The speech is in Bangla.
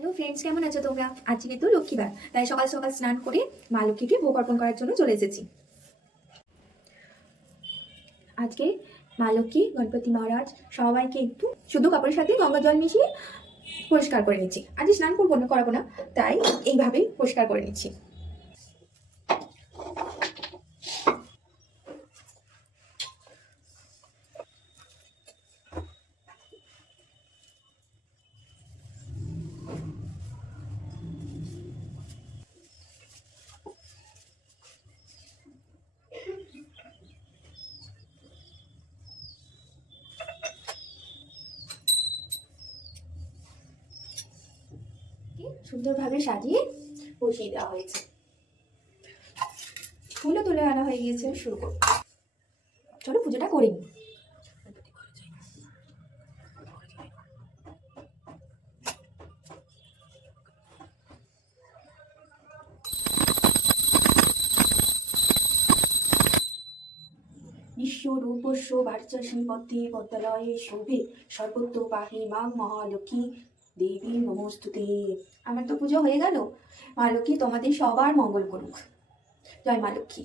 হ্যালো ফ্রেন্ডস, কেমন আছো তোমরা? আজকে তো লক্ষ্মীবার, তাই সকাল সকাল স্নান করে মা লক্ষ্মীকে ভোগ অর্পণ করার জন্য চলে এসেছি। আজকে মা লক্ষ্মী, গণপতি মহারাজ সবাইকে একটু শুধু কাপড়ের সাথে গঙ্গা জল মিশিয়ে পরিষ্কার করে নিচ্ছি। আজ স্নান করাবো না, তাই এইভাবেই পরিষ্কার করে নিচ্ছি। সুন্দরভাবে সাজিয়ে বসিয়ে দেওয়া হয়েছে। ফুলও তুলে আনা হয়ে গিয়েছে। শুরু করব, চলো পুজোটা করে নিই। বিশ্বরূপস্য ভার্চসী পদ্মে পদ্মালয়ে শোভে সর্বত্র পাহি মা মহালক্ষ্মী দেবী নমস্তুতে। আমার তো পুজো হয়ে গেল। মা লক্ষ্মী তোমাদের সবার মঙ্গল করুক। জয় মা লক্ষ্মী।